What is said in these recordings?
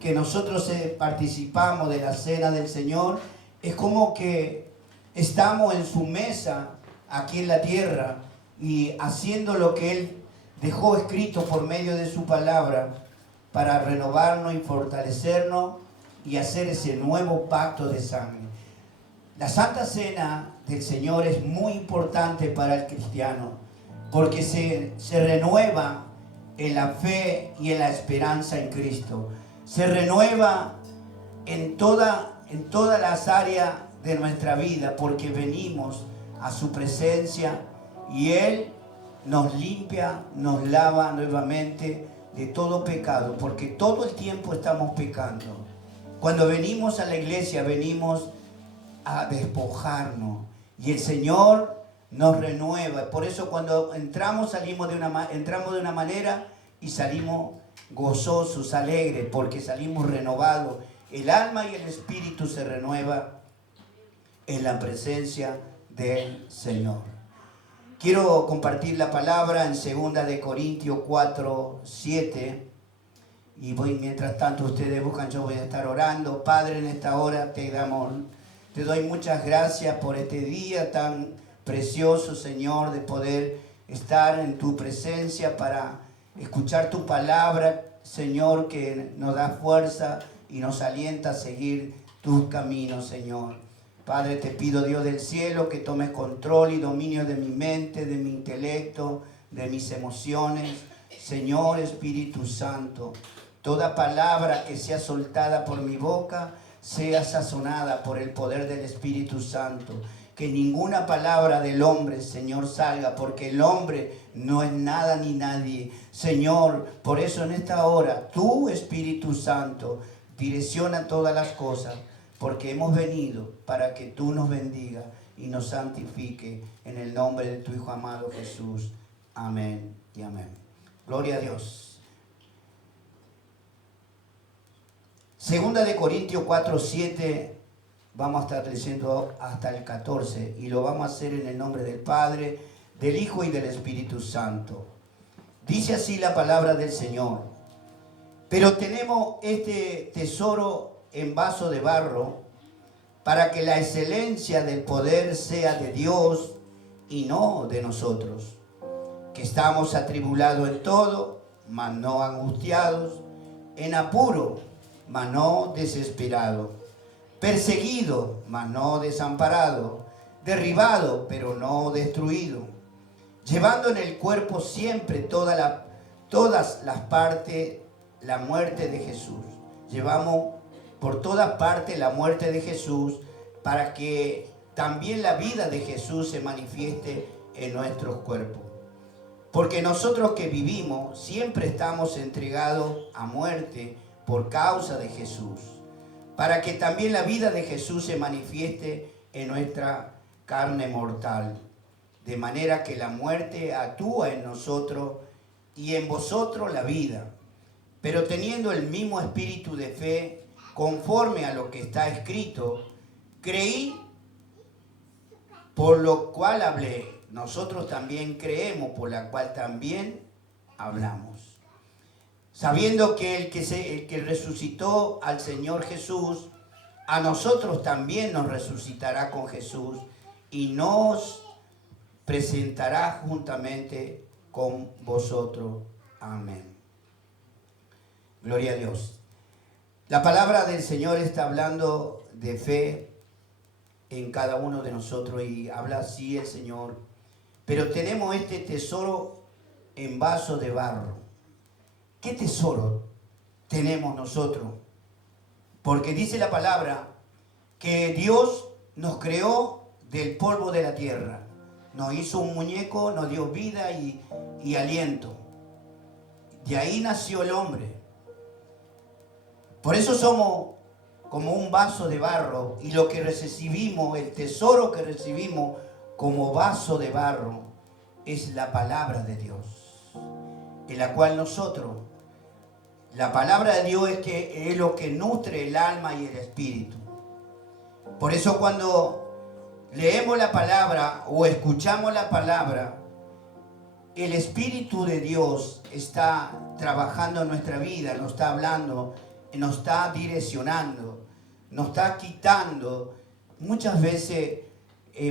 que nosotros participamos de la cena del Señor, es como que estamos en su mesa aquí en la tierra y haciendo lo que Él dejó escrito por medio de su palabra para renovarnos y fortalecernos y hacer ese nuevo pacto de sangre. La Santa Cena del Señor es muy importante para el cristiano porque se renueva en la fe y en la esperanza en Cristo. Se renueva en todas las áreas de nuestra vida porque venimos a su presencia y Él nos limpia, nos lava nuevamente de todo pecado, porque todo el tiempo estamos pecando. Cuando venimos a la iglesia venimos a despojarnos y el Señor nos renueva. Por eso cuando entramos entramos de una manera y salimos gozosos, alegres, porque salimos renovados. El alma y el espíritu se renueva en la presencia del Señor. Quiero compartir la palabra en 2 de Corintios 4, 7. Y mientras tanto ustedes buscan, yo voy a estar orando. Padre, en esta hora te doy muchas gracias por este día tan precioso, Señor, de poder estar en tu presencia para escuchar tu palabra, Señor, que nos da fuerza y nos alienta a seguir tus caminos, Señor. Padre, te pido, Dios del cielo, que tomes control y dominio de mi mente, de mi intelecto, de mis emociones. Señor Espíritu Santo, toda palabra que sea soltada por mi boca sea sazonada por el poder del Espíritu Santo. Que ninguna palabra del hombre, Señor, salga, porque el hombre no es nada ni nadie. Señor, por eso en esta hora, tu Espíritu Santo direcciona todas las cosas, porque hemos venido para que tú nos bendiga y nos santifique en el nombre de tu Hijo amado Jesús. Amén y amén. Gloria a Dios. 2 de Corintios 4, 7. Vamos a estar leyendo hasta el 14 y lo vamos a hacer en el nombre del Padre, del Hijo y del Espíritu Santo. Dice así la palabra del Señor. Pero tenemos este tesoro en vaso de barro para que la excelencia del poder sea de Dios y no de nosotros, que estamos atribulados en todo, mas no angustiados, en apuro, mas no desesperados, perseguido, mas no desamparado, derribado, pero no destruido, llevando en el cuerpo siempre todas las partes la muerte de Jesús. Llevamos por todas partes la muerte de Jesús para que también la vida de Jesús se manifieste en nuestros cuerpos. Porque nosotros que vivimos siempre estamos entregados a muerte por causa de Jesús, para que también la vida de Jesús se manifieste en nuestra carne mortal, de manera que la muerte actúa en nosotros y en vosotros la vida, pero teniendo el mismo espíritu de fe, conforme a lo que está escrito, creí, por lo cual hablé. Nosotros también creemos, por la cual también hablamos. Sabiendo que el que resucitó al Señor Jesús, a nosotros también nos resucitará con Jesús y nos presentará juntamente con vosotros. Amén. Gloria a Dios. La palabra del Señor está hablando de fe en cada uno de nosotros y habla así el Señor. Pero tenemos este tesoro en vaso de barro. ¿Qué tesoro tenemos nosotros? Porque dice la palabra que Dios nos creó del polvo de la tierra. Nos hizo un muñeco, nos dio vida y aliento. De ahí nació el hombre. Por eso somos como un vaso de barro y lo que recibimos, el tesoro que recibimos como vaso de barro es la palabra de Dios, en la cual nosotros, la palabra de Dios es lo que nutre el alma y el espíritu. Por eso cuando leemos la palabra o escuchamos la palabra, el Espíritu de Dios está trabajando en nuestra vida, nos está hablando, nos está direccionando, nos está quitando muchas veces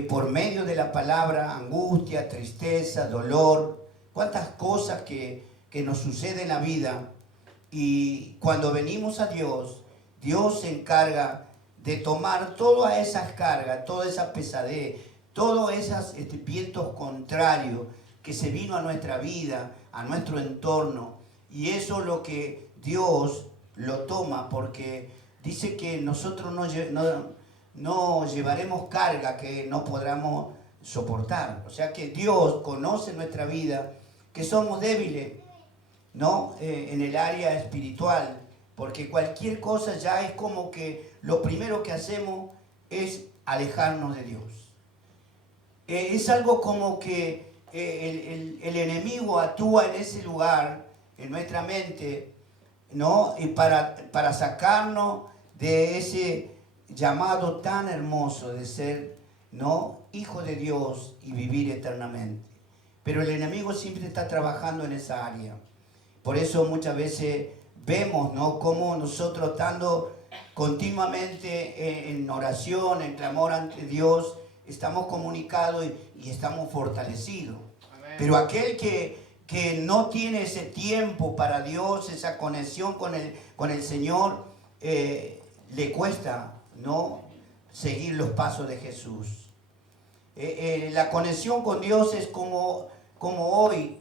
por medio de la palabra angustia, tristeza, dolor, cuántas cosas que nos suceden en la vida. Y cuando venimos a Dios, Dios se encarga de tomar todas esas cargas, toda esa pesadez, todos esos vientos contrarios que se vino a nuestra vida, a nuestro entorno. Y eso es lo que Dios lo toma, porque dice que nosotros no llevaremos carga que no podamos soportar. O sea que Dios conoce nuestra vida, que somos débiles, ¿no? En el área espiritual, porque cualquier cosa ya es como que lo primero que hacemos es alejarnos de Dios. Es algo como que el enemigo actúa en ese lugar, en nuestra mente, ¿no? Y para sacarnos de ese llamado tan hermoso de ser, ¿no?, hijo de Dios y vivir eternamente. Pero el enemigo siempre está trabajando en esa área. Por eso muchas veces vemos, ¿no?, cómo nosotros estando continuamente en oración, en clamor ante Dios, estamos comunicados y estamos fortalecidos. Amén. Pero aquel que no tiene ese tiempo para Dios, esa conexión con el Señor, le cuesta, ¿no?, seguir los pasos de Jesús. La conexión con Dios es como hoy,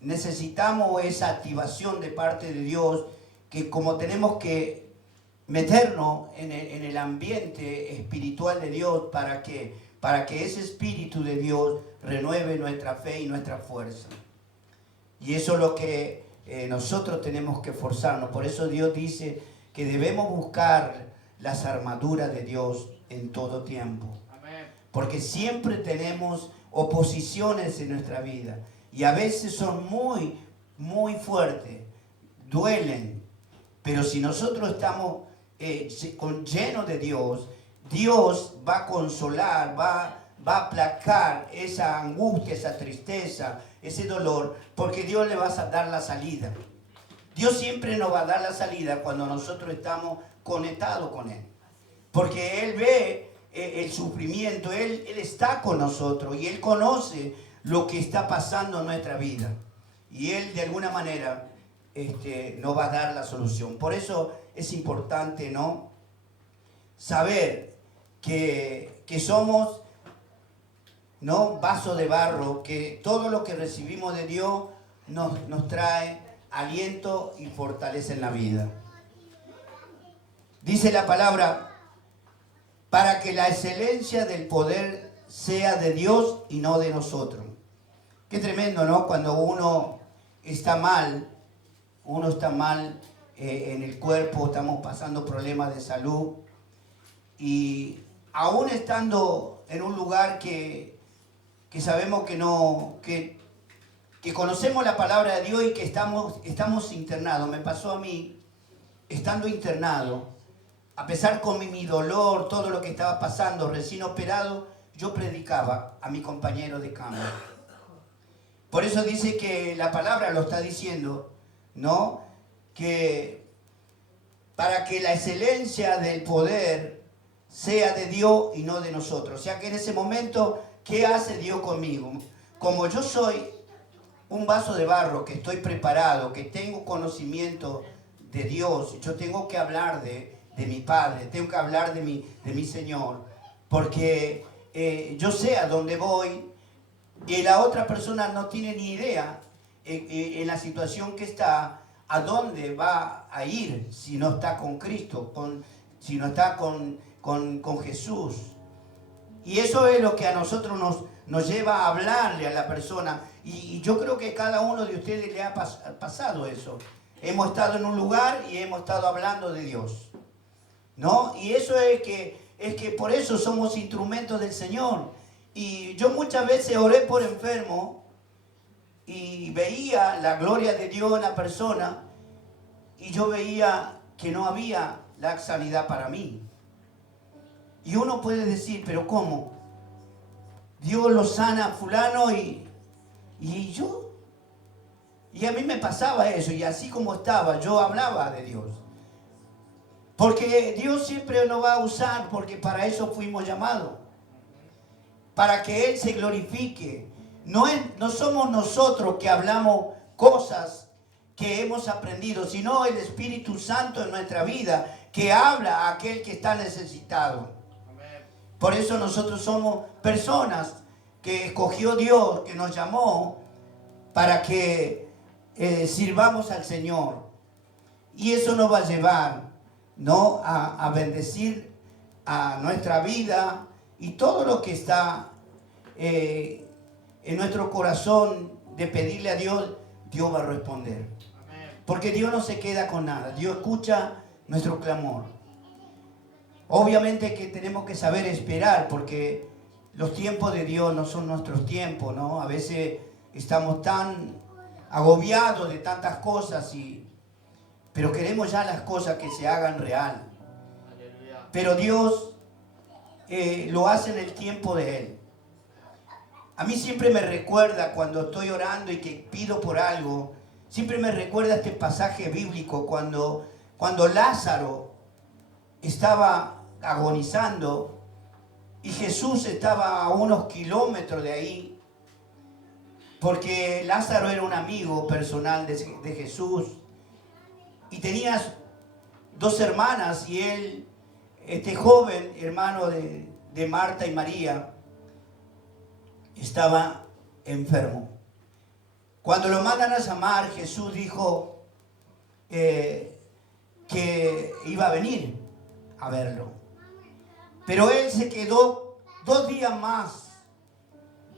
necesitamos esa activación de parte de Dios, que como tenemos que meternos en el ambiente espiritual de Dios para que ese Espíritu de Dios renueve nuestra fe y nuestra fuerza. Y eso es lo que nosotros tenemos que esforzarnos. Por eso Dios dice que debemos buscar las armaduras de Dios en todo tiempo. Amén. Porque siempre tenemos oposiciones en nuestra vida. Y a veces son muy, muy fuertes, duelen. Pero si nosotros estamos llenos de Dios, Dios va a consolar, va a aplacar esa angustia, esa tristeza, ese dolor, porque Dios le va a dar la salida. Dios siempre nos va a dar la salida cuando nosotros estamos conectados con Él. Porque Él ve el sufrimiento, Él está con nosotros y Él conoce lo que está pasando en nuestra vida. Y Él de alguna manera nos va a dar la solución. Por eso es importante, ¿no?, saber que somos, ¿no?, vaso de barro, que todo lo que recibimos de Dios nos trae aliento y fortaleza en la vida. Dice la palabra, para que la excelencia del poder sea de Dios y no de nosotros. Qué tremendo, ¿no? Cuando uno está mal en el cuerpo, estamos pasando problemas de salud, y aún estando en un lugar que sabemos que conocemos la palabra de Dios y que estamos internados. Me pasó a mí, estando internado, a pesar con mi dolor, todo lo que estaba pasando, recién operado, yo predicaba a mi compañero de cama. Por eso dice que la palabra lo está diciendo, ¿no?, que para que la excelencia del poder sea de Dios y no de nosotros. O sea que en ese momento, ¿qué hace Dios conmigo? Como yo soy un vaso de barro, que estoy preparado, que tengo conocimiento de Dios, yo tengo que hablar de mi Padre, tengo que hablar de mi Señor, porque yo sé a dónde voy y la otra persona no tiene ni idea en la situación que está, a dónde va a ir si no está con Cristo, si no está con Jesús. Y eso es lo que a nosotros nos lleva a hablarle a la persona. Y yo creo que cada uno de ustedes le ha pasado eso. Hemos estado en un lugar y hemos estado hablando de Dios, ¿no? Y eso es que por eso somos instrumentos del Señor. Y yo muchas veces oré por enfermo y veía la gloria de Dios en la persona, y yo veía que no había la sanidad para mí. Y uno puede decir, pero ¿cómo? Dios lo sana a fulano y Y a mí me pasaba eso, y así como estaba, yo hablaba de Dios. Porque Dios siempre nos va a usar, porque para eso fuimos llamados. Para que Él se glorifique. No somos nosotros que hablamos cosas que hemos aprendido, sino el Espíritu Santo en nuestra vida, que habla a aquel que está necesitado. Por eso nosotros somos personas que escogió Dios, que nos llamó para que sirvamos al Señor. Y eso nos va a llevar, ¿no?, a bendecir a nuestra vida y todo lo que está en nuestro corazón de pedirle a Dios, Dios va a responder. Porque Dios no se queda con nada. Dios escucha nuestro clamor. Obviamente que tenemos que saber esperar, porque los tiempos de Dios no son nuestros tiempos, ¿no? A veces estamos tan agobiados de tantas cosas, pero queremos ya las cosas que se hagan real. Pero Dios lo hace en el tiempo de Él. A mí siempre me recuerda cuando estoy orando y que pido por algo, siempre me recuerda este pasaje bíblico cuando Lázaro estaba agonizando y Jesús estaba a unos kilómetros de ahí, porque Lázaro era un amigo personal de Jesús y tenía 2 hermanas, y él, este joven hermano de Marta y María, estaba enfermo. Cuando lo mandan a llamar, Jesús dijo que iba a venir a verlo. Pero él se quedó 2 días más,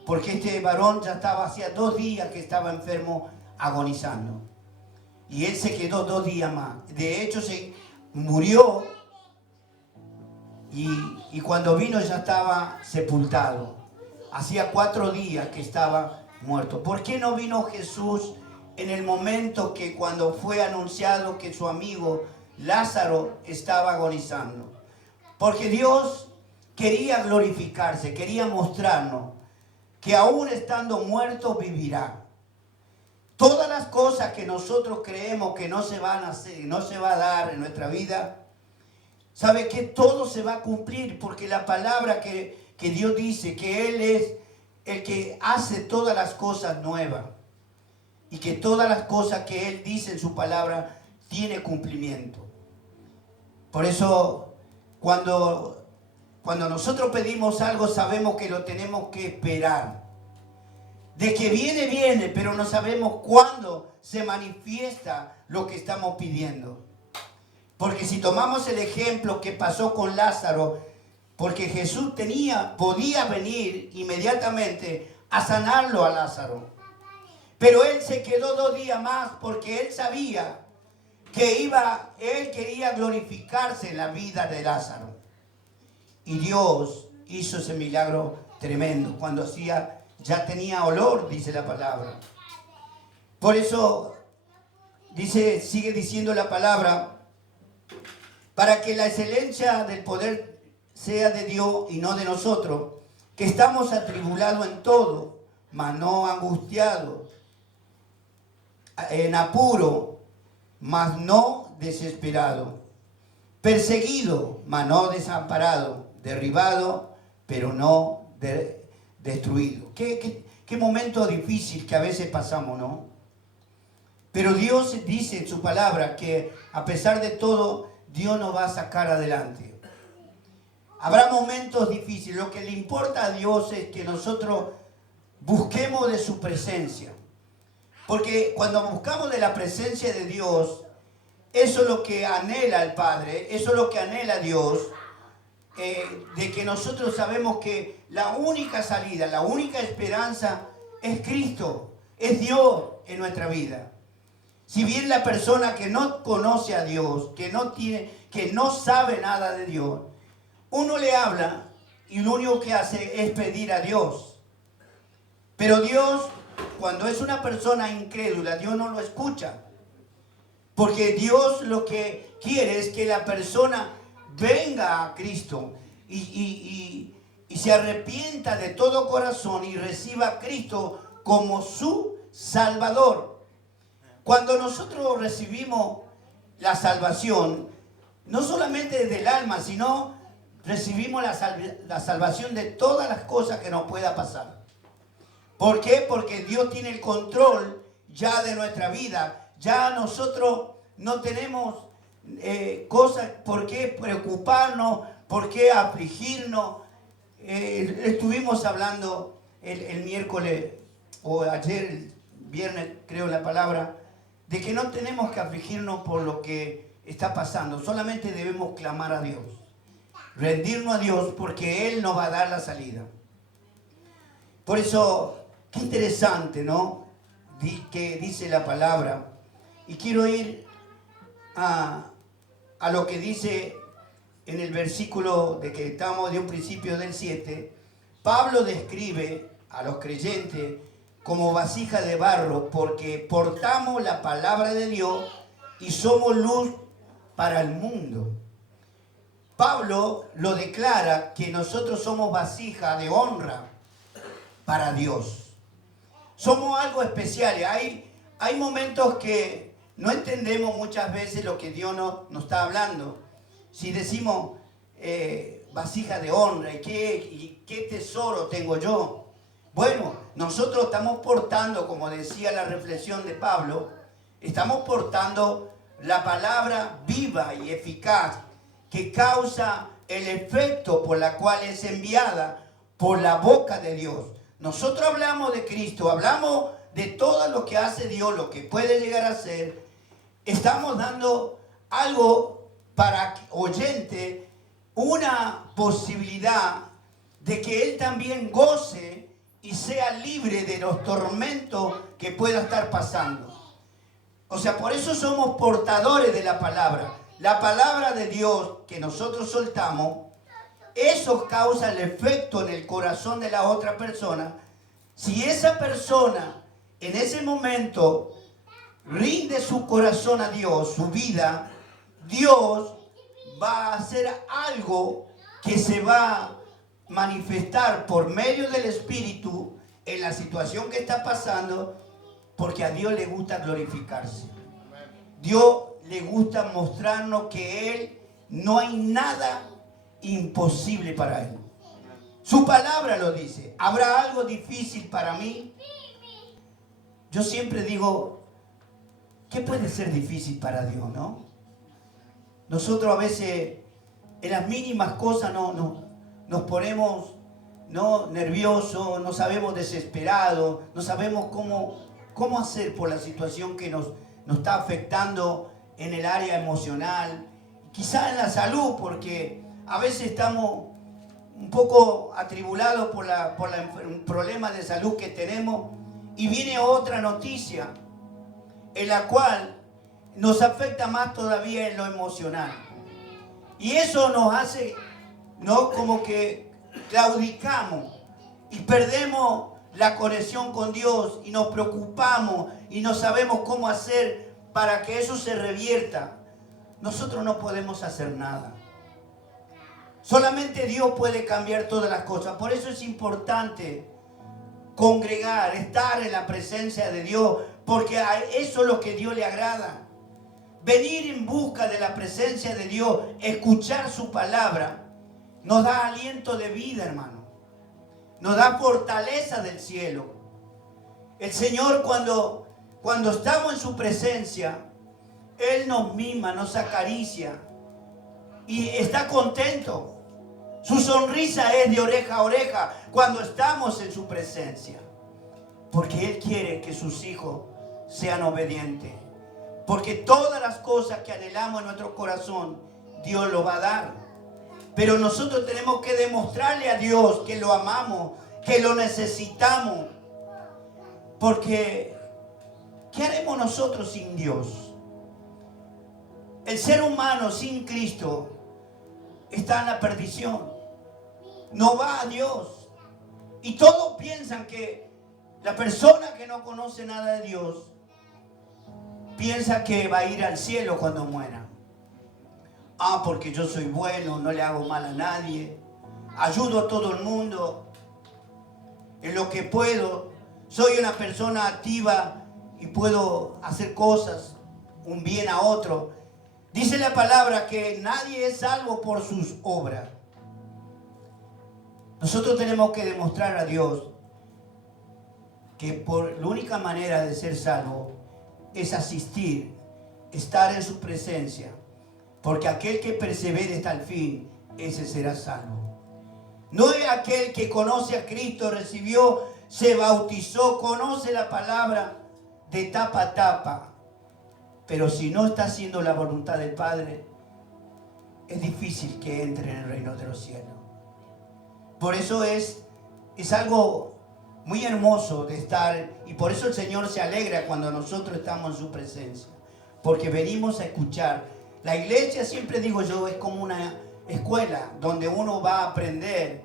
porque este varón ya hacía 2 días que estaba enfermo, agonizando. Y él se quedó 2 días más. De hecho, se murió y cuando vino ya estaba sepultado. Hacía 4 días que estaba muerto. ¿Por qué no vino Jesús en el momento que cuando fue anunciado que su amigo Lázaro estaba agonizando? Porque Dios quería glorificarse, quería mostrarnos que aún estando muerto vivirá. Todas las cosas que nosotros creemos que no se van a hacer, no se va a dar en nuestra vida, sabe que todo se va a cumplir, porque la palabra que Dios dice que Él es el que hace todas las cosas nuevas, y que todas las cosas que Él dice en su palabra tiene cumplimiento. Por eso cuando nosotros pedimos algo, sabemos que lo tenemos que esperar. De que viene, viene, pero no sabemos cuándo se manifiesta lo que estamos pidiendo. Porque si tomamos el ejemplo que pasó con Lázaro, porque Jesús podía venir inmediatamente a sanarlo a Lázaro. Pero él se quedó 2 días más, porque él sabía que él quería glorificarse en la vida de Lázaro. Y Dios hizo ese milagro tremendo. Cuando ya tenía olor, dice la palabra. Por eso sigue diciendo la palabra, para que la excelencia del poder sea de Dios y no de nosotros, que estamos atribulados en todo, mas no angustiados, en apuro, mas no desesperado, perseguido, mas no desamparado, derribado, pero no destruido. Qué momento difícil que a veces pasamos, ¿no? Pero Dios dice en su palabra que a pesar de todo, Dios nos va a sacar adelante. Habrá momentos difíciles. Lo que le importa a Dios es que nosotros busquemos de su presencia. Porque cuando buscamos de la presencia de Dios, eso es lo que anhela el Padre, eso es lo que anhela Dios, de que nosotros sabemos que la única salida, la única esperanza es Cristo, es Dios en nuestra vida. Si bien la persona que no conoce a Dios, que no sabe nada de Dios, uno le habla y lo único que hace es pedir a Dios. Pero Dios, cuando es una persona incrédula, Dios no lo escucha. Porque Dios lo que quiere es que la persona venga a Cristo y se arrepienta de todo corazón y reciba a Cristo como su Salvador. Cuando nosotros recibimos la salvación, no solamente del alma, sino recibimos la salvación de todas las cosas que nos pueda pasar. ¿Por qué? Porque Dios tiene el control ya de nuestra vida. Ya nosotros no tenemos cosas por qué preocuparnos, por qué afligirnos. Estuvimos hablando el miércoles o ayer, el viernes creo la palabra, de que no tenemos que afligirnos por lo que está pasando. Solamente debemos clamar a Dios, rendirnos a Dios, porque Él nos va a dar la salida. Por eso, qué interesante, ¿no? Que dice la palabra. Y quiero ir a lo que dice en el versículo de que estamos de un principio del 7. Pablo describe a los creyentes como vasija de barro, porque portamos la palabra de Dios y somos luz para el mundo. Pablo lo declara que nosotros somos vasija de honra para Dios. Somos algo especial. Hay momentos que no entendemos muchas veces lo que Dios nos está hablando. Si decimos vasija de honra, ¿y qué tesoro tengo yo? Bueno, nosotros estamos portando, como decía la reflexión de Pablo, estamos portando la palabra viva y eficaz que causa el efecto por la cual es enviada por la boca de Dios. Nosotros hablamos de Cristo, hablamos de todo lo que hace Dios, lo que puede llegar a ser. Estamos dando algo para oyente, una posibilidad de que él también goce y sea libre de los tormentos que pueda estar pasando. O sea, por eso somos portadores de la palabra. La palabra de Dios que nosotros soltamos, eso causa el efecto en el corazón de la otra persona. Si esa persona en ese momento rinde su corazón a Dios, su vida, Dios va a hacer algo que se va a manifestar por medio del Espíritu en la situación que está pasando, porque a Dios le gusta glorificarse. Dios le gusta mostrarnos que Él no hay nada imposible para Él. Su palabra lo dice. ¿Habrá algo difícil para mí? Yo siempre digo, ¿qué puede ser difícil para Dios, no? Nosotros a veces en las mínimas cosas nos ponemos nerviosos, no sabemos desesperados, no sabemos cómo hacer por la situación que nos está afectando en el área emocional, quizá en la salud, porque a veces estamos un poco atribulados por el problema de salud que tenemos, y viene otra noticia en la cual nos afecta más todavía en lo emocional. Y eso nos hace, ¿no?, como que claudicamos y perdemos la conexión con Dios y nos preocupamos y no sabemos cómo hacer para que eso se revierta. Nosotros no podemos hacer nada. Solamente Dios puede cambiar todas las cosas. Por eso es importante congregar, estar en la presencia de Dios, porque a eso es lo que Dios le agrada. Venir en busca de la presencia de Dios, escuchar su palabra, nos da aliento de vida, hermano. Nos da fortaleza del cielo. El Señor, cuando estamos en su presencia, Él nos mima, nos acaricia y está contento. Su sonrisa es de oreja a oreja cuando estamos en su presencia. Porque Él quiere que sus hijos sean obedientes. Porque todas las cosas que anhelamos en nuestro corazón, Dios lo va a dar. Pero nosotros tenemos que demostrarle a Dios que lo amamos, que lo necesitamos. Porque, ¿qué haremos nosotros sin Dios? El ser humano sin Cristo está en la perdición. No va a Dios. Y todos piensan que la persona que no conoce nada de Dios piensa que va a ir al cielo cuando muera. Porque yo soy bueno, no le hago mal a nadie, ayudo a todo el mundo en lo que puedo, soy una persona activa y puedo hacer cosas, un bien a otro. Dice la palabra que nadie es salvo por sus obras. Nosotros tenemos que demostrar a Dios que por la única manera de ser salvo es asistir, estar en su presencia, porque aquel que persevere hasta el fin, ese será salvo. No es aquel que conoce a Cristo, recibió, se bautizó, conoce la palabra de tapa a tapa, pero si no está haciendo la voluntad del Padre, es difícil que entre en el reino de los cielos. Por eso es algo muy hermoso de estar, y por eso el Señor se alegra cuando nosotros estamos en su presencia, porque venimos a escuchar. La iglesia, siempre digo yo, es como una escuela donde uno va a aprender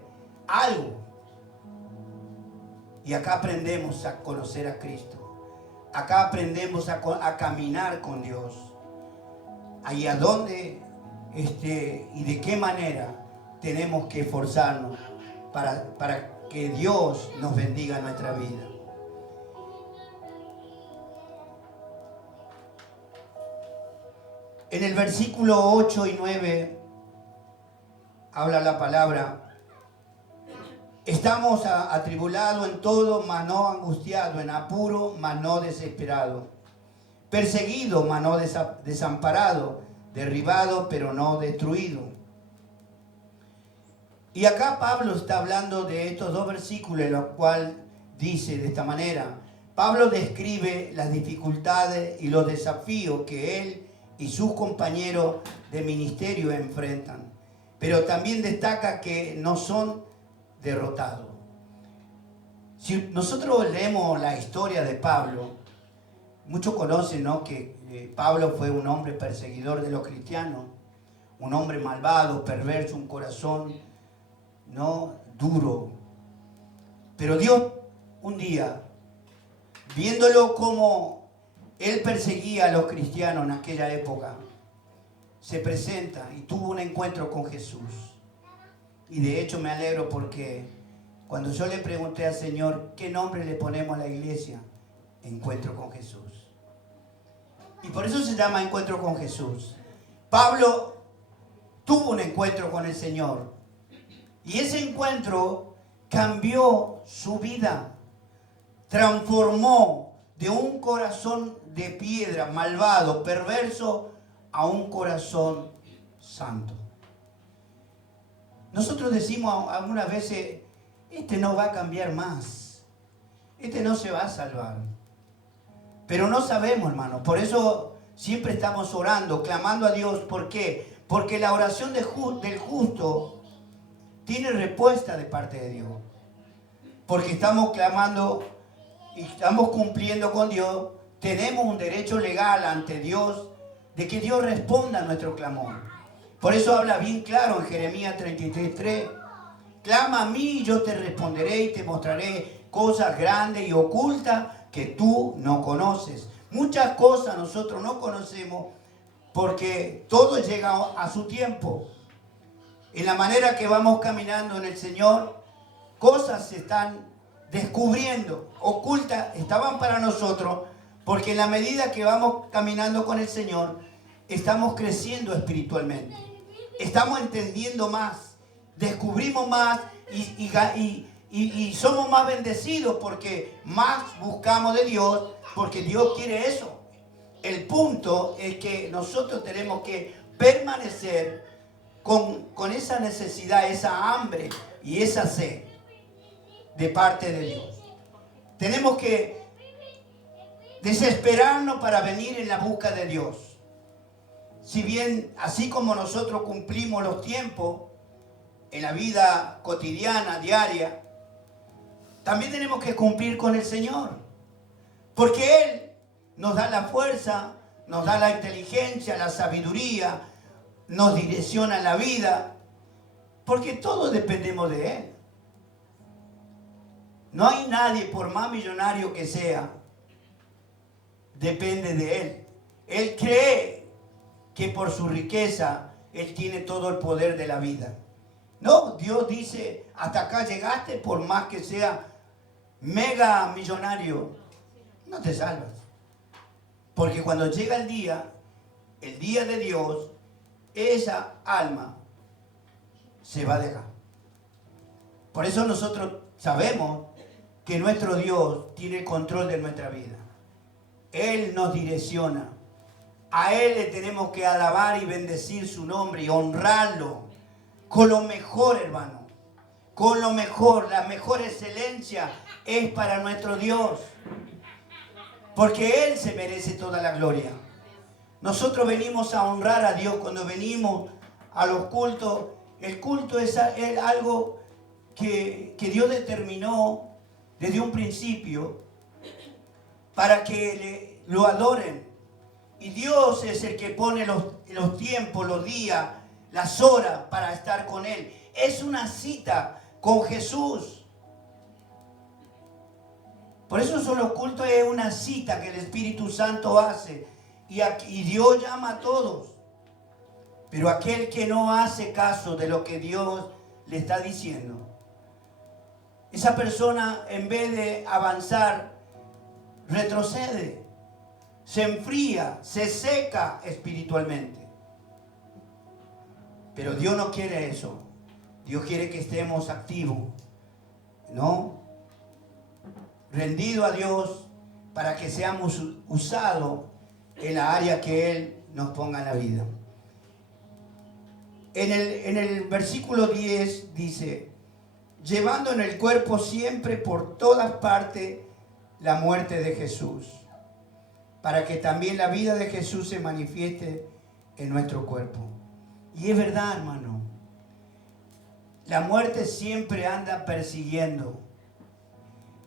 algo, y acá aprendemos a conocer a Cristo, acá aprendemos a caminar con Dios, ahí a dónde y de qué manera tenemos que esforzarnos para que Dios nos bendiga en nuestra vida. En el versículo 8 y 9 habla la palabra: estamos atribulados en todo, mas no angustiados, en apuro, mas no desesperados, perseguidos, mas no desamparados, derribados, pero no destruidos. Y acá Pablo está hablando de estos dos versículos, en los cuales dice de esta manera. Pablo describe las dificultades y los desafíos que él y sus compañeros de ministerio enfrentan, pero también destaca que no son derrotados. Si nosotros leemos la historia de Pablo, muchos conocen, ¿no?, que Pablo fue un hombre perseguidor de los cristianos, un hombre malvado, perverso, un corazón, ¿no?, duro. Pero Dios un día, viéndolo como él perseguía a los cristianos en aquella época, se presenta y tuvo un encuentro con Jesús. Y de hecho me alegro porque cuando yo le pregunté al Señor qué nombre le ponemos a la iglesia, Encuentro con Jesús. Y por eso se llama Encuentro con Jesús. Pablo tuvo un encuentro con el Señor. Y ese encuentro cambió su vida. Transformó de un corazón de piedra, malvado, perverso, a un corazón santo. Nosotros decimos algunas veces: este no va a cambiar más, este no se va a salvar. Pero no sabemos, hermano. Por eso siempre estamos orando, clamando a Dios. ¿Por qué? Porque la oración del justo tiene respuesta de parte de Dios. Porque estamos clamando y estamos cumpliendo con Dios. Tenemos un derecho legal ante Dios de que Dios responda a nuestro clamor. Por eso habla bien claro en Jeremías 33:3. Clama a mí y yo te responderé y te mostraré cosas grandes y ocultas que tú no conoces. Muchas cosas nosotros no conocemos porque todo llega a su tiempo. En la manera que vamos caminando en el Señor, cosas se están descubriendo, ocultas, estaban para nosotros, porque en la medida que vamos caminando con el Señor, estamos creciendo espiritualmente. Estamos entendiendo más, descubrimos más y somos más bendecidos porque más buscamos de Dios, porque Dios quiere eso. El punto es que nosotros tenemos que permanecer con esa necesidad, esa hambre y esa sed de parte de Dios. Tenemos que desesperarnos para venir en la busca de Dios. Si bien, así como nosotros cumplimos los tiempos en la vida cotidiana, diaria, también tenemos que cumplir con el Señor. Porque Él nos da la fuerza, nos da la inteligencia, la sabiduría, nos direcciona la vida, porque todos dependemos de Él. No hay nadie, por más millonario que sea, depende de Él. Él cree que por su riqueza Él tiene todo el poder de la vida. No, Dios dice: hasta acá llegaste, por más que sea mega millonario, no te salvas. Porque cuando llega el día de Dios, esa alma se va a dejar. Por eso nosotros sabemos que nuestro Dios tiene el control de nuestra vida. Él nos direcciona. A Él le tenemos que alabar y bendecir su nombre y honrarlo con lo mejor, hermano. Con lo mejor, la mejor excelencia es para nuestro Dios. Porque Él se merece toda la gloria. Nosotros venimos a honrar a Dios cuando venimos a los cultos. El culto es algo que Dios determinó desde un principio para que lo adoren. Y Dios es el que pone los tiempos, los días, las horas para estar con Él. Es una cita con Jesús. Por eso los cultos es una cita que el Espíritu Santo hace. Y Dios llama a todos. Pero aquel que no hace caso de lo que Dios le está diciendo, esa persona en vez de avanzar, retrocede, se enfría, se seca espiritualmente. Pero Dios no quiere eso. Dios quiere que estemos activos, ¿no? Rendidos a Dios para que seamos usados en la área que Él nos ponga en la vida. En el versículo 10 dice, llevando en el cuerpo siempre por todas partes la muerte de Jesús, para que también la vida de Jesús se manifieste en nuestro cuerpo. Y es verdad, hermano, la muerte siempre anda persiguiendo.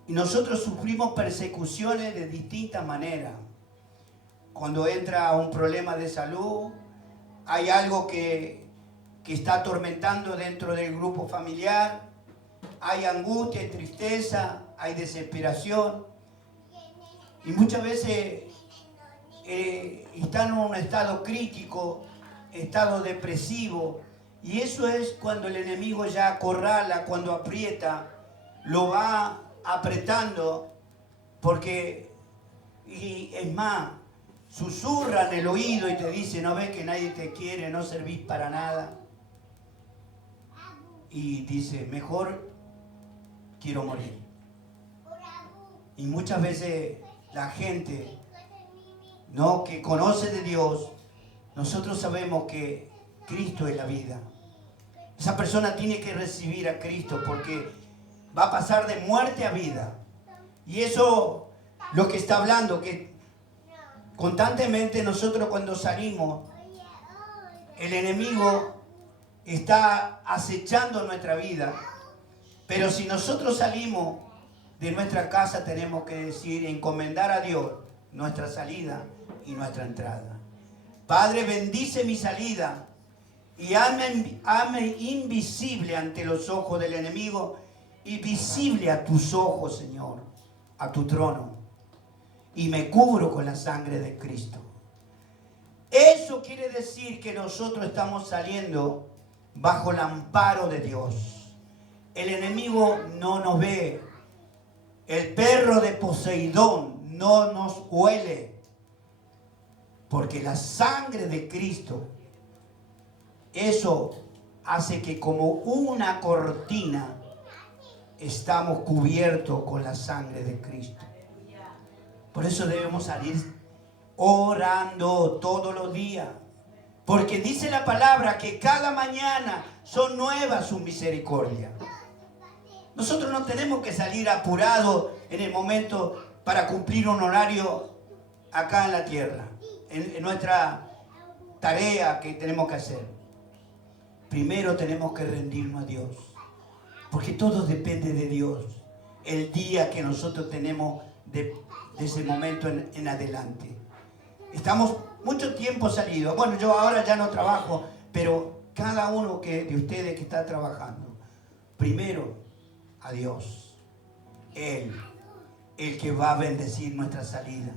Y nosotros sufrimos persecuciones de distintas maneras. Cuando entra un problema de salud, hay algo que está atormentando dentro del grupo familiar, hay angustia, hay tristeza, hay desesperación. Y muchas veces están en un estado crítico, estado depresivo. Y eso es cuando el enemigo ya acorrala, cuando aprieta, lo va apretando, porque, y es más, susurra en el oído y te dice, no ves que nadie te quiere, no servís para nada. Y dice, mejor quiero morir. Y muchas veces la gente, ¿no?, que conoce de Dios, nosotros sabemos que Cristo es la vida. Esa persona tiene que recibir a Cristo porque va a pasar de muerte a vida. Y eso lo que está hablando, que constantemente nosotros cuando salimos, el enemigo está acechando nuestra vida. Pero si nosotros salimos de nuestra casa, tenemos que decir, encomendar a Dios nuestra salida y nuestra entrada. Padre, bendice mi salida y hazme invisible ante los ojos del enemigo y visible a tus ojos, Señor, a tu trono. Y me cubro con la sangre de Cristo. Eso quiere decir que nosotros estamos saliendo bajo el amparo de Dios. El enemigo no nos ve. El perro de Poseidón no nos huele. Porque la sangre de Cristo, eso hace que como una cortina estamos cubiertos con la sangre de Cristo. Por eso debemos salir orando todos los días. Porque dice la palabra que cada mañana son nuevas sus misericordias. Nosotros no tenemos que salir apurados en el momento para cumplir un horario acá en la tierra, en nuestra tarea que tenemos que hacer. Primero tenemos que rendirnos a Dios, porque todo depende de Dios. El día que nosotros tenemos de ese momento en adelante. Estamos mucho tiempo salidos. Bueno, yo ahora ya no trabajo, pero cada uno de ustedes que está trabajando, primero a Dios. Él, el que va a bendecir nuestra salida.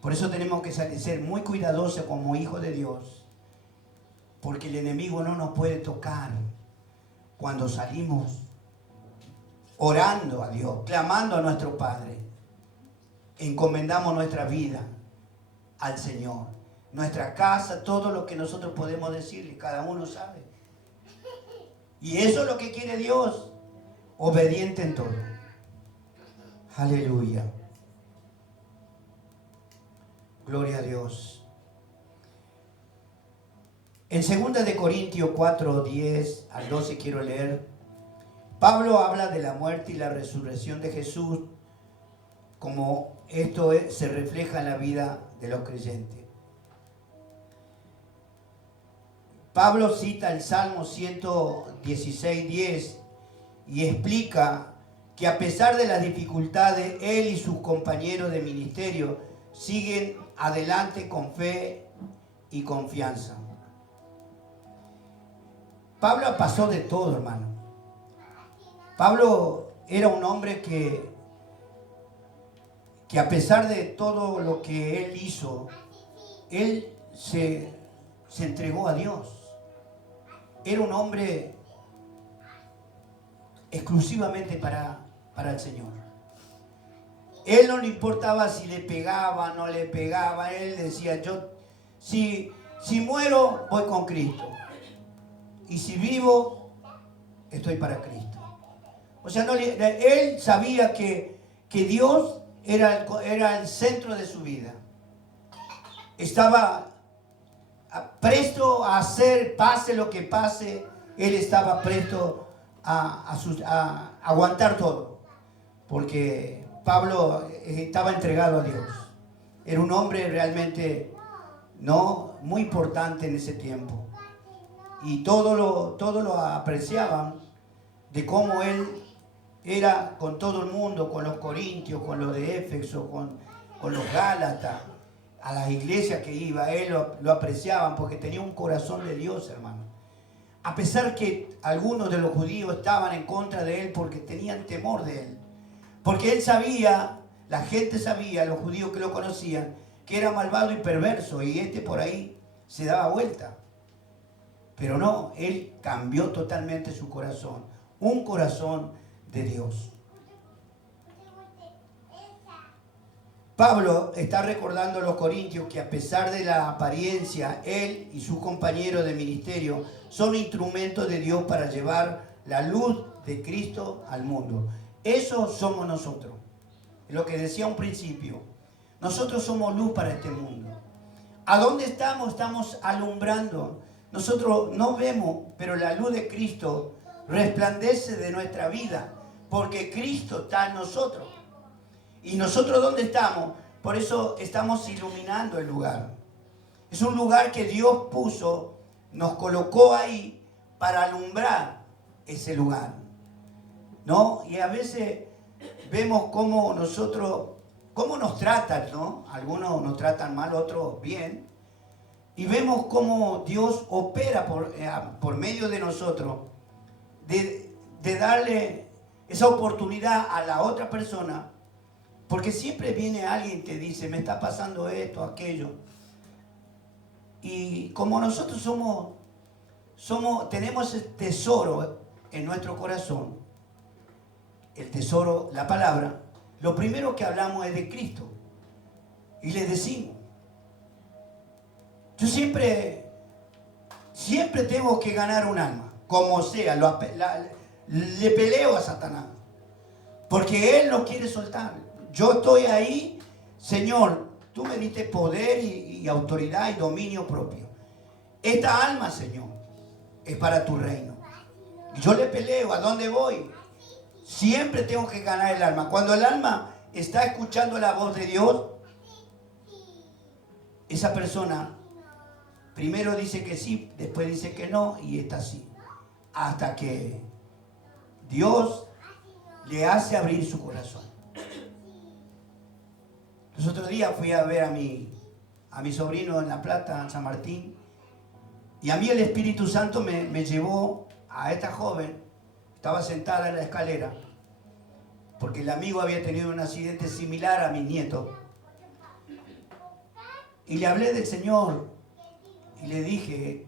Por eso tenemos que ser muy cuidadosos como hijos de Dios, porque el enemigo no nos puede tocar cuando salimos orando a Dios, clamando a nuestro Padre. Encomendamos nuestra vida al Señor. Nuestra casa, todo lo que nosotros podemos decirle, cada uno sabe. Y eso es lo que quiere Dios, obediente en todo. Aleluya. Gloria a Dios. En 2 de Corintios 4, 10 al 12 quiero leer. Pablo habla de la muerte y la resurrección de Jesús, como esto se refleja en la vida de los creyentes. Pablo cita el Salmo 116, 10 y explica que a pesar de las dificultades, él y sus compañeros de ministerio siguen adelante con fe y confianza. Pablo pasó de todo, hermano. Pablo era un hombre que a pesar de todo lo que él hizo, él se entregó a Dios. Era un hombre exclusivamente para el Señor. Él no le importaba si le pegaba, no le pegaba. Él decía, yo si muero, voy con Cristo. Y si vivo, estoy para Cristo. O sea, él sabía que Dios era el centro de su vida. Estaba presto a hacer, pase lo que pase, él estaba presto a aguantar todo. Porque Pablo estaba entregado a Dios. Era un hombre realmente muy importante en ese tiempo. Y todo lo apreciaban de cómo él era con todo el mundo, con los corintios, con los de Éfeso, con los gálatas, a las iglesias que iba, él lo apreciaban porque tenía un corazón de Dios, hermano. A pesar que algunos de los judíos estaban en contra de él porque tenían temor de él. Porque él sabía, la gente sabía, los judíos que lo conocían, que era malvado y perverso y por ahí se daba vuelta. Pero no, él cambió totalmente su corazón, un corazón de Dios. Pablo está recordando a los corintios que a pesar de la apariencia, él y sus compañeros de ministerio son instrumentos de Dios para llevar la luz de Cristo al mundo. Eso somos nosotros. Lo que decía un principio. Nosotros somos luz para este mundo. ¿A dónde estamos? Estamos alumbrando. Nosotros no vemos, pero la luz de Cristo resplandece de nuestra vida, porque Cristo está en nosotros. ¿Y nosotros dónde estamos? Por eso estamos iluminando el lugar. Es un lugar que Dios puso, nos colocó ahí para alumbrar ese lugar, ¿no? Y a veces vemos cómo nos tratan, ¿no? Algunos nos tratan mal, otros bien. Y vemos cómo Dios opera por medio de nosotros, de darle esa oportunidad a la otra persona. Porque siempre viene alguien y te dice, me está pasando esto, aquello. Y como nosotros tenemos el tesoro en nuestro corazón, el tesoro, la palabra, lo primero que hablamos es de Cristo. Y le decimos, yo siempre tengo que ganar un alma, como sea, le peleo a Satanás, porque él no quiere soltar. Yo estoy ahí, Señor, tú me diste poder y autoridad y dominio propio. Esta alma, Señor, es para tu reino. Yo le peleo, ¿a dónde voy? Siempre tengo que ganar el alma. Cuando el alma está escuchando la voz de Dios, esa persona primero dice que sí, después dice que no y está así. Hasta que Dios le hace abrir su corazón. Los otros días fui a ver a mi sobrino en La Plata, en San Martín, y a mí el Espíritu Santo me llevó a esta joven. Estaba sentada en la escalera, porque el amigo había tenido un accidente similar a mi nieto. Y le hablé del Señor, y le dije,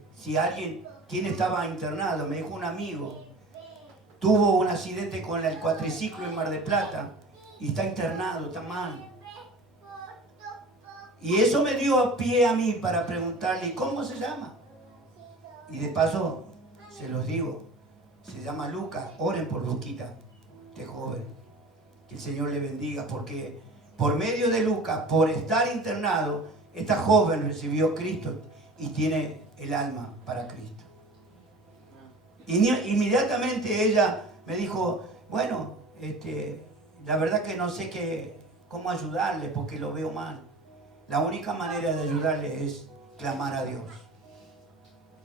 quién estaba internado, me dijo un amigo. tuvo un accidente con el cuatriciclo en Mar del Plata y está internado, está mal. Y eso me dio pie a mí para preguntarle, ¿y cómo se llama? Y de paso, se los digo, se llama Lucas. Oren por Luquita, este joven. Que el Señor le bendiga, porque por medio de Lucas, por estar internado, esta joven recibió a Cristo y tiene el alma para Cristo. Y inmediatamente ella me dijo, bueno, la verdad que no sé cómo ayudarle porque lo veo mal. La única manera de ayudarle es clamar a Dios.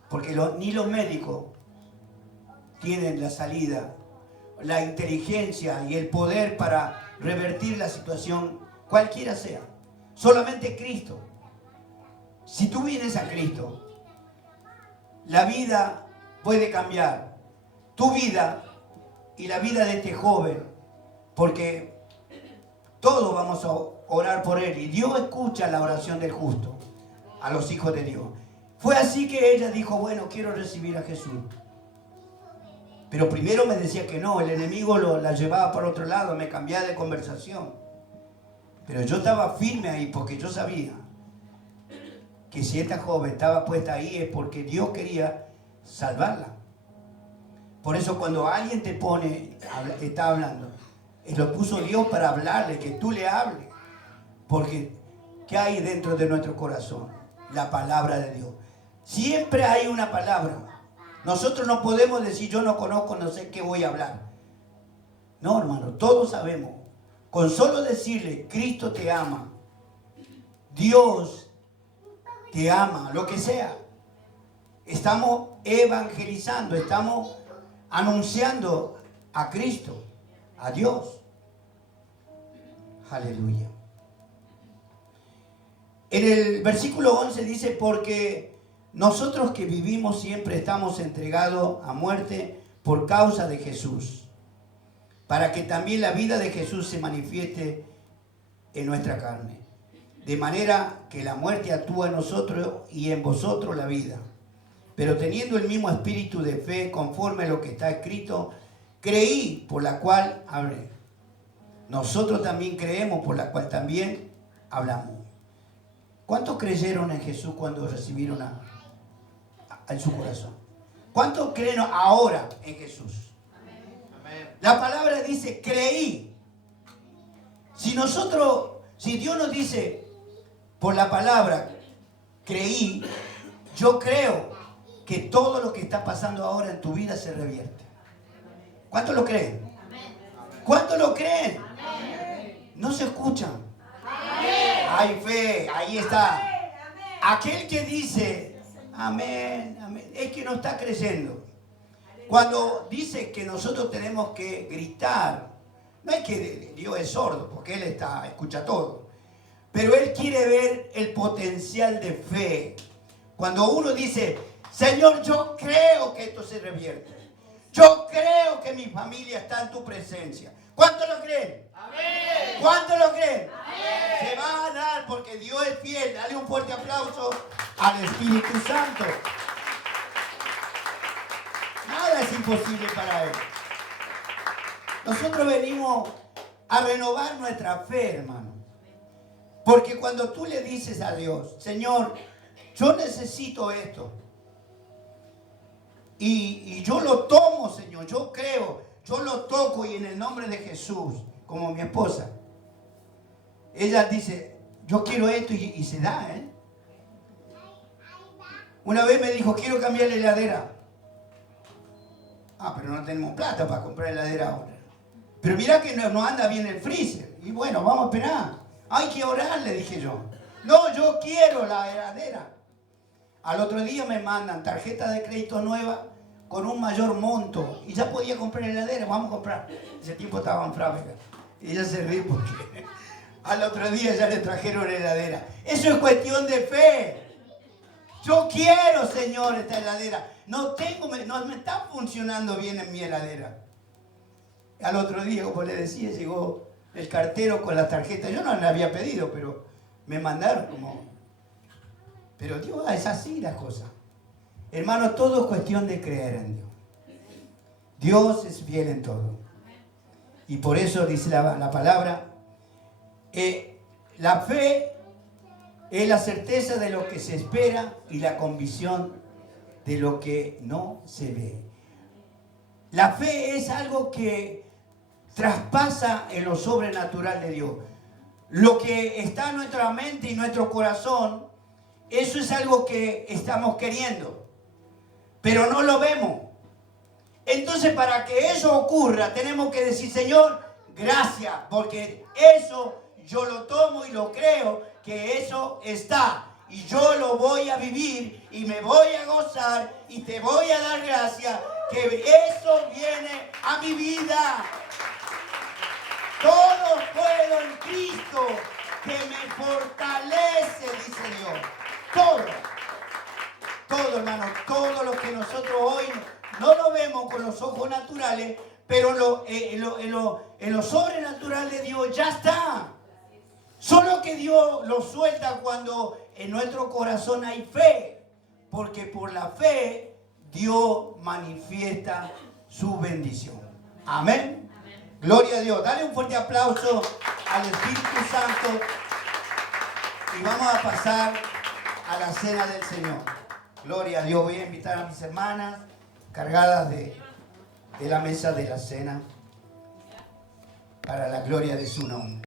Porque ni los médicos tienen la salida, la inteligencia y el poder para revertir la situación, cualquiera sea. Solamente Cristo. Si tú vienes a Cristo, la vida puede cambiar. Tu vida y la vida de este joven. Porque todos vamos a orar por él. Y Dios escucha la oración del justo a los hijos de Dios. Fue así que ella dijo, bueno, quiero recibir a Jesús. Pero primero me decía que no, el enemigo la llevaba por otro lado, me cambiaba de conversación. Pero yo estaba firme ahí porque yo sabía que si esta joven estaba puesta ahí es porque Dios quería salvarla. Por eso cuando alguien te está hablando, lo puso Dios para hablarle, que tú le hables. Porque ¿qué hay dentro de nuestro corazón? La palabra de Dios. Siempre hay una palabra. Nosotros no podemos decir, yo no conozco, no sé qué voy a hablar. No, hermano, todos sabemos. Con solo decirle, Cristo te ama, Dios te ama, lo que sea. Estamos evangelizando, estamos anunciando a Cristo, a Dios. Aleluya. En el versículo 11 dice, porque nosotros que vivimos siempre estamos entregados a muerte por causa de Jesús, para que también la vida de Jesús se manifieste en nuestra carne. De manera que la muerte actúa en nosotros y en vosotros la vida. Pero teniendo el mismo espíritu de fe, conforme a lo que está escrito, creí, por la cual hablé. Nosotros también creemos, por la cual también hablamos. ¿Cuántos creyeron en Jesús cuando recibieron en su corazón? ¿Cuántos creen ahora en Jesús? Amén. La palabra dice, creí. Si Dios nos dice por la palabra, creí, yo creo que todo lo que está pasando ahora en tu vida se revierte. ¿Cuántos lo creen? ¿Cuántos lo creen? No se escuchan. Hay fe, ahí está. Aquel que dice, amén, amén, es que no está creyendo. Cuando dice que nosotros tenemos que gritar, no es que Dios es sordo, porque Él escucha todo. Pero Él quiere ver el potencial de fe. Cuando uno dice, Señor, yo creo que esto se revierte. Yo creo que mi familia está en tu presencia. ¿Cuántos lo creen? Amén. ¿Cuántos lo creen? Amén. Se va a dar porque Dios es fiel. Dale un fuerte aplauso al Espíritu Santo. Nada es imposible para Él. Nosotros venimos a renovar nuestra fe, hermano. Porque cuando tú le dices a Dios, Señor, yo necesito esto. Y yo lo tomo, Señor, yo creo, yo lo toco y en el nombre de Jesús, como mi esposa. Ella dice, yo quiero esto y se da, ¿eh? Una vez me dijo, quiero cambiar la heladera. Ah, pero no tenemos plata para comprar heladera ahora. Pero mira que no anda bien el freezer. Y bueno, vamos a esperar. Hay que orar, le dije yo. No, yo quiero la heladera. Al otro día me mandan tarjeta de crédito nueva con un mayor monto. Y ya podía comprar heladera, vamos a comprar. Ese tiempo estaba en fábrica. Y ella se ríe porque al otro día ya le trajeron heladera. Eso es cuestión de fe. Yo quiero, Señor, esta heladera. No me está funcionando bien en mi heladera. Al otro día, como le decía, llegó el cartero con la tarjeta. Yo no la había pedido, pero me mandaron como... Pero Dios, es así las cosas. Hermano, todo es cuestión de creer en Dios. Dios es fiel en todo. Y por eso dice la palabra, la fe es la certeza de lo que se espera y la convicción de lo que no se ve. La fe es algo que traspasa en lo sobrenatural de Dios. Lo que está en nuestra mente y nuestro corazón, eso es algo que estamos queriendo, pero no lo vemos. Entonces, para que eso ocurra, tenemos que decir, Señor, gracias, porque eso yo lo tomo y lo creo, que eso está. Y yo lo voy a vivir y me voy a gozar y te voy a dar gracias, que eso viene a mi vida. Todo puedo en Cristo que me fortalece, dice Dios. Todo, hermano, todo lo que nosotros hoy no lo vemos con los ojos naturales, pero en lo sobrenatural de Dios ya está. Solo que Dios lo suelta cuando en nuestro corazón hay fe, porque por la fe Dios manifiesta su bendición. Amén. Gloria a Dios. Dale un fuerte aplauso al Espíritu Santo y vamos a pasar a la cena del Señor. Gloria a Dios. Voy a invitar a mis hermanas cargadas de la mesa de la cena para la gloria de su nombre.